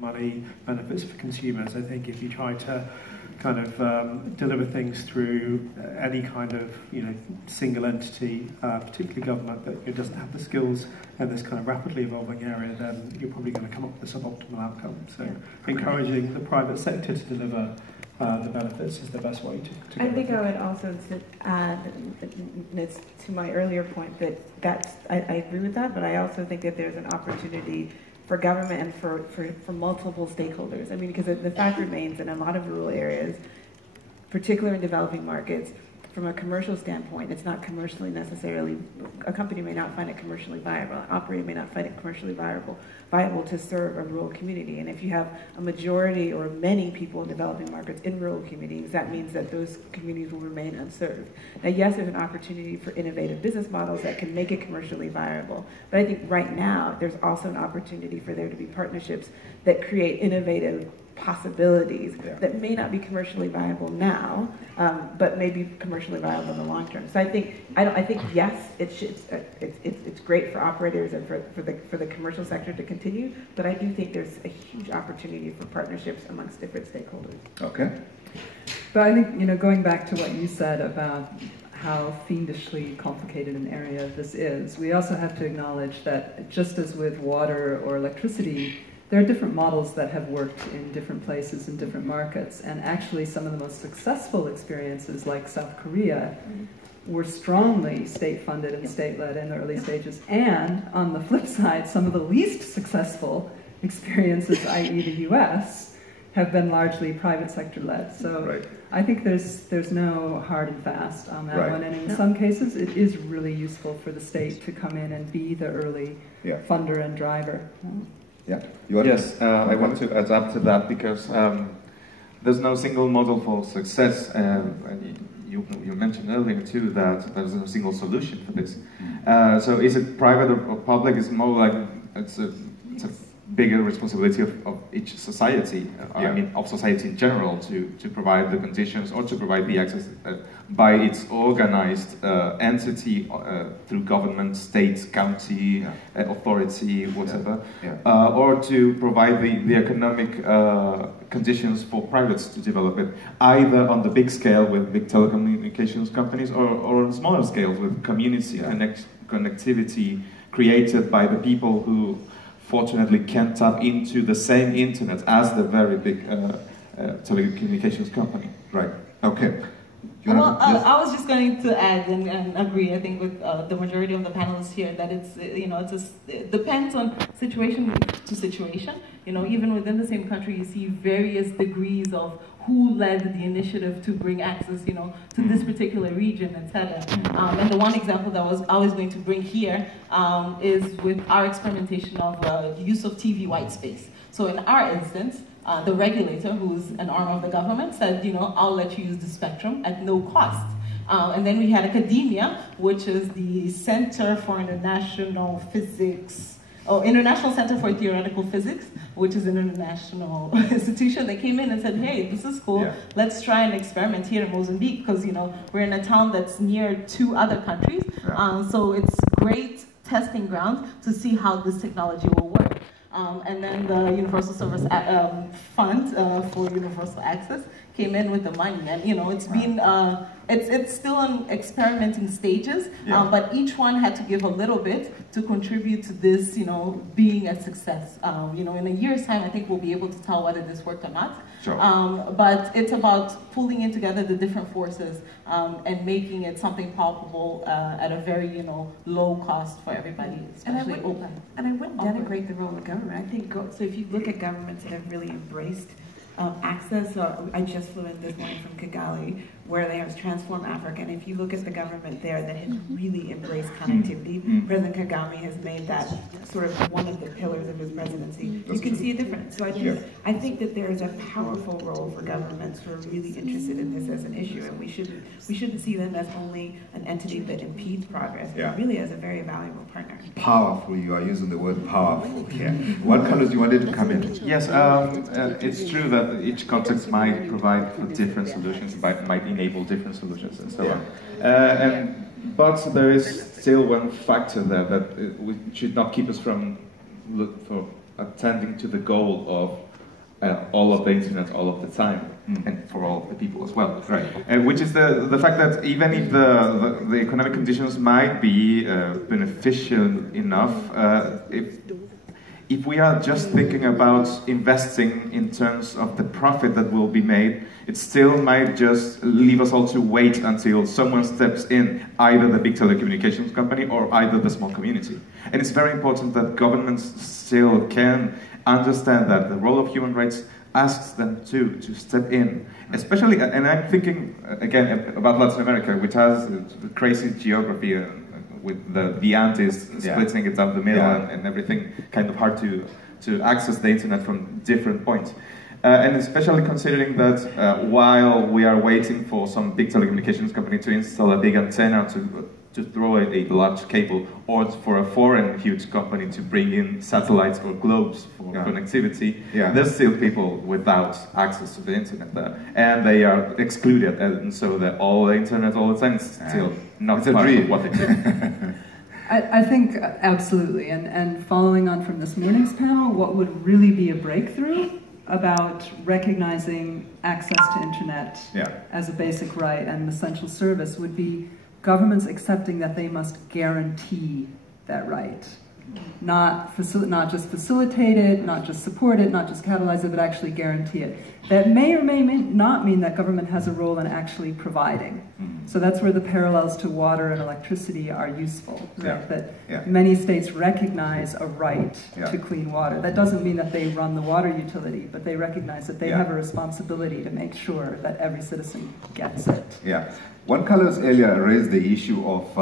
money, benefits for consumers. I think if you try to kind of deliver things through any kind of single entity, particularly government, that doesn't have the skills in this kind of rapidly evolving area, then you're probably going to come up with a suboptimal outcome. So encouraging the private sector to deliver the benefits is the best way to go. I think I would also add to my earlier point that I agree with that, but I also think that there's an opportunity for government and for multiple stakeholders. I mean, because the fact remains in a lot of rural areas, particularly in developing markets, from a commercial standpoint, it's not commercially necessarily, a company may not find it commercially viable, an operator may not find it commercially viable to serve a rural community. And if you have a majority or many people in developing markets in rural communities, that means that those communities will remain unserved. Now, yes, there's an opportunity for innovative business models that can make it commercially viable, but I think right now, there's also an opportunity for there to be partnerships that create innovative possibilities that may not be commercially viable now, but may be commercially viable in the long term. So I think yes, it's great for operators and for the commercial sector to continue, but I do think there's a huge opportunity for partnerships amongst different stakeholders. Okay. But I think going back to what you said about how fiendishly complicated an area this is, we also have to acknowledge that just as with water or electricity, there are different models that have worked in different places in different markets, and actually some of the most successful experiences, like South Korea, were strongly state-funded and state-led in the early stages, and on the flip side, some of the least successful experiences, i.e. the US, have been largely private sector-led. So I think there's no hard and fast on that one, and in some cases it is really useful for the state to come in and be the early funder and driver. Yeah. Yes, I want to adapt to that because there's no single model for success. And you mentioned earlier too that there's no single solution for this. So is it private or public? It's more like it's a bigger responsibility of each society. I mean, of society in general to provide the conditions or to provide the access by its organized entity through government, state, county, authority, whatever, or to provide the economic conditions for privates to develop it, either on the big scale with big telecommunications companies or on smaller scales with community connectivity created by the people who fortunately can tap into the same internet as the very big telecommunications company. Right. Okay. Well, I was just going to add and agree, I think, with the majority of the panelists here that it depends on situation to situation. Even within the same country, you see various degrees of who led the initiative to bring access, to this particular region, etc. And the one example that I was going to bring here is with our experimentation of the use of TV white space. So in our instance, the regulator, who's an arm of the government, said, I'll let you use the spectrum at no cost. And then we had academia, which is the Center for International Center for Theoretical Physics, which is an international institution that came in and said, hey, this is cool, let's try an experiment here in Mozambique, because we're in a town that's near 2 other countries, so it's great testing ground to see how this technology will work. And then the Universal Service Fund for Universal Access came in with the money, and it's been it's still in experimenting stages, but each one had to give a little bit to contribute to this, being a success. In a year's time, I think we'll be able to tell whether this worked or not. Sure. But it's about pulling in together the different forces and making it something palpable at a very, low cost for everybody, especially open. And I wouldn't denigrate the role of government. I think, so if you look at governments that have really embraced access, I just flew in this morning from Kigali, where they have Transform Africa, and if you look at the government there that has really embraced connectivity, President Kagame has made that sort of one of the pillars of his presidency. You can see a difference. So I think that there is a powerful role for governments who are really interested in this as an issue, and we shouldn't see them as only an entity that impedes progress, but really as a very valuable partner. Powerful, you are using the word powerful here. What colors you wanted to come in? Yes, it's true that each context might provide for different solutions, might enable different solutions and so on. But there is still one factor there that should not keep us from attending to the goal of all of the internet all of the time, and for all of the people as well. Right. Which is the fact that even if the economic conditions might be beneficial enough, if we are just thinking about investing in terms of the profit that will be made, it still might just leave us all to wait until someone steps in, either the big telecommunications company or either the small community. And it's very important that governments still can understand that the role of human rights asks them to step in, especially, and I'm thinking again about Latin America, which has crazy geography with the Andes splitting it down the middle and everything kind of hard to access the internet from different points. And especially considering that while we are waiting for some big telecommunications company to install a big antenna to throw a large cable, or for a foreign huge company to bring in satellites or globes for connectivity, there's still people without access to the internet there, and they are excluded, and so that all the internet all the time is still not part of what they do. I think absolutely, and following on from this morning's panel, what would really be a breakthrough about recognizing access to internet as a basic right and an essential service would be governments accepting that they must guarantee that right. Not just facilitate it, not just support it, not just catalyze it, but actually guarantee it. That may or may not mean that government has a role in actually providing. So that's where the parallels to water and electricity are useful. Right? That many states recognize a right to clean water. That doesn't mean that they run the water utility, but they recognize that they have a responsibility to make sure that every citizen gets it. Juan Carlos earlier raised the issue of